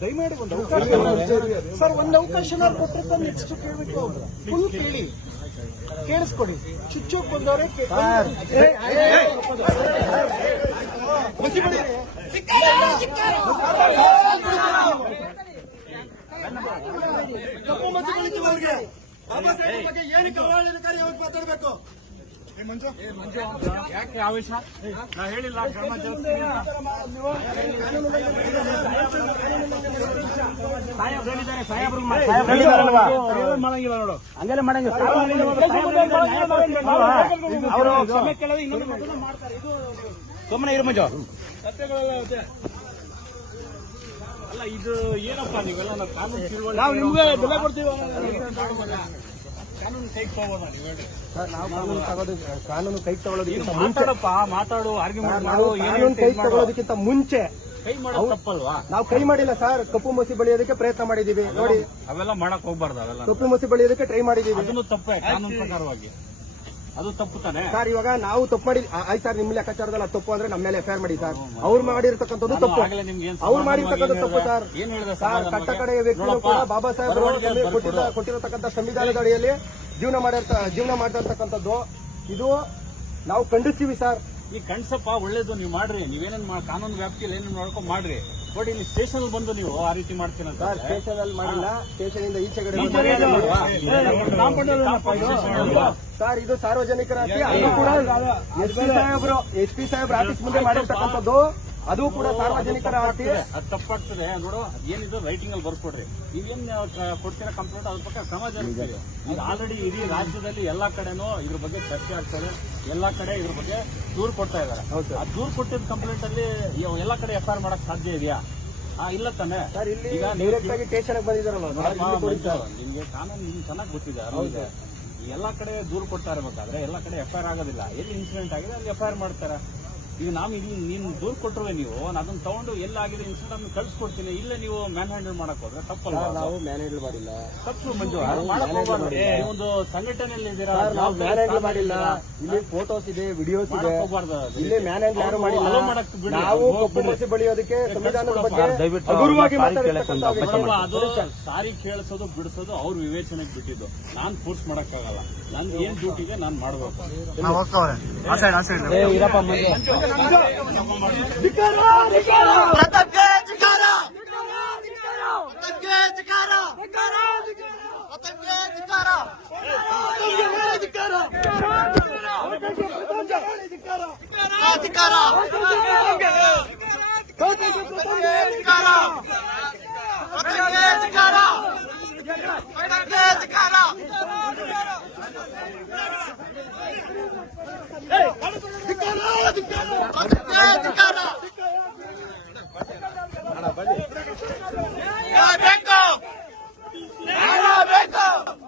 ದಯಮಾಡಿ ಒಂದು ಅವಕಾಶ ಸರ್, ಒಂದು ಅವಕಾಶ ಕೊಟ್ಟರೆ ನೆಕ್ಸ್ಟ್ ಕೇಳಬೇಕು. ಫುಲ್ ಕೇಳಿ, ಕೇಳಿಸ್ಕೊಡಿ. ಚುಚ್ಚೋಕ್ ಬಂದವರೇ ಕಪ್ಪು ಮಸಿ ಬಳಿದವರಿಗೆ ಬಾಬಾ ಸಾಹೇಬ್ ಬಗ್ಗೆ ಏನಕ್ಕೆ ಅವಹೇಳನಕಾರಿ ಹೋಗಿ ಮಾತಾಡಬೇಕು? ಯಾಕೆ ಆವೇಶ? ನಾ ಹೇಳಿಲ್ಲ ಕ್ರಮ ಮಾಡಂಗಿಲ್ಲ ನೋಡು, ಹಂಗೆಲ್ಲ ಮಾಡಂಗಿಲ್ಲ. ಅವರು ಕ್ಷಮೆ ಕೇಳೋದು ಇನ್ನೊಂದು ಮಾಡ್ತಾರೆ. ಇದು ಸುಮ್ಮನೆ ಇರು ಮಂಜು. ಅಲ್ಲ ಇದು ಏನಪ್ಪಾ ನೀವೆಲ್ಲ ನಾವು ನಿಮ್ಗೆ ಬೆಲೆ ಕೊಡ್ತೀವಿ. ಕಾನೂನು ಕೈಗೆ ತಗೋಬೋದಾ ನೀವು ಹೇಳಿ? ಕಾನೂನು ಕೈಗೆ ತಗೊಳ್ಳೋದಕ್ಕಿಂತ ಮಾತಾಡಪ್ಪ, ಮಾತಾಡು, ಆರ್ಗ್ಯುಮೆಂಟ್ ಮಾಡು. ಕಾನೂನು ಕೈಗೆ ತಗೊಳ್ಳೋದಕ್ಕಿಂತ ಮುಂಚೆ ಕೈ ಮಾಡೋದು ತಪ್ಪಲ್ವಾ? ನಾವು ಕೈ ಮಾಡಿಲ್ಲ ಸರ್, ಕಪ್ಪು ಮಸಿ ಬಳಿಯೋದಕ್ಕೆ ಪ್ರಯತ್ನ ಮಾಡಿದೀವಿ. ನೋಡಿ, ಅವೆಲ್ಲ ಮಾಡಕ್ ಹೋಗ್ಬಾರ್ದು. ಅವೆಲ್ಲ ಕಪ್ಪು ಮಸಿ ಬಳಿಯೋದಕ್ಕೆ ಟ್ರೈ ಮಾಡಿದೀವಿ. ಅದನ್ನು ತಪ್ಪೇ, ಕಾನೂನು ಪ್ರಕಾರವಾಗಿ ಅದು ತಪ್ಪು ತಾನೆ ಸರ್. ಇವಾಗ ನಾವು ತಪ್ಪು ಮಾಡಿ ಆಯ್ತು ಸರ್, ನಿಮ್ಮ ಲೆಕ್ಕಾಚಾರದಲ್ಲಿ ತಪ್ಪು ಅಂದ್ರೆ ನಮ್ಮ ಮೇಲೆ ಎಫ್ಐಆರ್ ಮಾಡಿ ಸರ್. ಅವ್ರು ಮಾಡಿರ್ತಕ್ಕಂಥದ್ದು ತಪ್ಪು, ಅವ್ರು ಮಾಡಿರ್ತಕ್ಕಂಥ ತಪ್ಪು ಸರ್. ಸರ್, ಕಟ್ಟ ಕಡೆಯ ವ್ಯಕ್ತಿಗಳು ಕೂಡ ಬಾಬಾ ಸಾಹೇಬ್ ಕೊಟ್ಟಿರತಕ್ಕಂಥ ಸಂವಿಧಾನದ ಅಡಿಯಲ್ಲಿ ಜೀವನ ಮಾಡಿರ್ತಕ್ಕಂಥದ್ದು ಇದು ನಾವು ಖಂಡಿಸ್ತೀವಿ ಸರ್. ಈ ಕಣ್ಸಪ್ಪ ಒಳ್ಳೇದು, ನೀವು ಮಾಡ್ರಿ. ನೀವೇನೇನ್ ಕಾನೂನು ವ್ಯಾಪ್ತಿಯಲ್ಲಿ ಏನೇನು ನೋಡ್ಕೊಂಡು ಮಾಡ್ರಿ. ಬಟ್ ಇಲ್ಲಿ ಸ್ಟೇಷನ್ ಬಂದು ನೀವು ಆ ರೀತಿ ಮಾಡ್ತೀರಂತ. ಸರ್, ಸ್ಟೇಷನ್ ಅಲ್ಲಿ ಮಾಡಿಲ್ಲ, ಸ್ಟೇಷನ್ ಇಂದ ಈಚೆಗಡೆ ಸರ್. ಇದು ಸಾರ್ವಜನಿಕರ ಆಸ್ತಿ. ಅದು ಕೂಡ ಎಸ್ ಪಿ ಸಾಹೇಬ್ರ ಆಫೀಸ್ ಮುಂದೆ ಮಾಡಿರ್ತಕ್ಕಂಥದ್ದು. ಅದು ಕೂಡ ಸಾರ್ವಜನಿಕರ ಆಸ್ತಿ. ಅದು ತಪ್ಪಾಗ್ತದೆ ನೋಡು. ಏನಿದೆ ರೈಟಿಂಗ್ ಅಲ್ಲಿ ಬರ್ಕೊಡ್ರಿ. ನೀವೇನ್ ಕೊಡ್ತೀರಾ ಕಂಪ್ಲೇಂಟ್, ಅದ್ರ ಬಗ್ಗೆ ಕ್ರಮ ಜರುಗಿಸಿ. ಈಗ ಆಲ್ರೆಡಿ ಇಡೀ ರಾಜ್ಯದಲ್ಲಿ ಎಲ್ಲಾ ಕಡೆನೂ ಇದ್ರ ಬಗ್ಗೆ ಚರ್ಚೆ ಆಗ್ತದೆ. ಎಲ್ಲಾ ಕಡೆ ಇದ್ರ ಬಗ್ಗೆ ದೂರು ಕೊಡ್ತಾ ಇದಾರೆ. ಆ ದೂರು ಕೊಟ್ಟಿದ್ದ ಕಂಪ್ಲೇಂಟ್ ಅಲ್ಲಿ ಎಲ್ಲಾ ಕಡೆ ಎಫ್ಐಆರ್ ಮಾಡಕ್ ಸಾಧ್ಯ ಇದೆಯಾ? ಇಲ್ಲ ತಾನೆ ಸರ್. ಇಲ್ಲಿ ಡೈರೆಕ್ಟ್ ಆಗಿ ಸ್ಟೇಷನ್ ಬಂದಿದ್ದಾರಲ್ಲ, ನಿಮ್ಗೆ ಕಾನೂನು ನಿಮ್ಗೆ ಚೆನ್ನಾಗಿ ಗೊತ್ತಿದೆ. ಎಲ್ಲಾ ಕಡೆ ದೂರು ಕೊಡ್ತಾ ಇರಬೇಕಾದ್ರೆ ಎಲ್ಲಾ ಕಡೆ ಎಫ್ಐಆರ್ ಆಗೋದಿಲ್ಲ. ಎಲ್ಲಿ ಇನ್ಸಿಡೆಂಟ್ ಆಗಿದೆ ಅಲ್ಲಿ ಎಫ್ಐಆರ್ ಮಾಡ್ತಾರೆ. ಈಗ ನಾವು ಇಲ್ಲಿ ನೀನು ದೂರು ಕೊಟ್ಟರುವೆ ನೀವು, ಅದನ್ನ ತಗೊಂಡು ಎಲ್ಲಾಗಿದೆ ಇನ್ಸಿಡೆಂಟ್ ಅನ್ನು ಕಳ್ಸಿಕೊಡ್ತೀನಿ. ಇಲ್ಲೇ ನೀವು ಮ್ಯಾನ್ ಹ್ಯಾಂಡಲ್ ಮಾಡಕ್ ಹೋದ್ರೆ ತಪ್ಪಲ್ಲ. ನಾವು ಮ್ಯಾನ್ ಹ್ಯಾಂಡಲ್ ಮಾಡಿಲ್ಲ. ತಪ್ಪು ಮಂಜು, ಮಾಡಕ್ ಹೋಗ್ಬಾರ್ದು. ಒಂದು ಸಂಘಟನೆಯಲ್ಲಿ ಇದ್ದೀರಾ, ನಾವು ಮ್ಯಾನ್ ಹ್ಯಾಂಡಲ್ ಮಾಡಿಲ್ಲ. ಇಲ್ಲಿ ಫೋಟೋಸ್ ಇದೆ, ವಿಡಿಯೋಸ್ ಇದೆ. ಇಲ್ಲಿ ಮ್ಯಾನ್ ಹ್ಯಾಂಡಲ್ ಯಾರು ಮಾಡಿಲ್ಲ. ನಾವು ಕಪ್ಪು ಮಸಿ ಬಳಿಯೋದಕ್ಕೆ ಸಂವಿಧಾನದ ಬಗ್ಗೆ ಹಗುರವಾಗಿ ಅದು ಸಾರಿ ಕೇಳಿಸೋದು ಬಿಡಿಸೋದು ಅವ್ರ ವಿವೇಚನೆಗೆ ಬಿಟ್ಟಿದ್ದು. ನಾನ್ ಫೋರ್ಸ್ ಮಾಡಕ್ಕಾಗಲ್ಲ. ನನ್ ಏನ್ ಡ್ಯೂಟಿಗೆ ನಾನ್ ಮಾಡ್ಬೇಕು. Hey!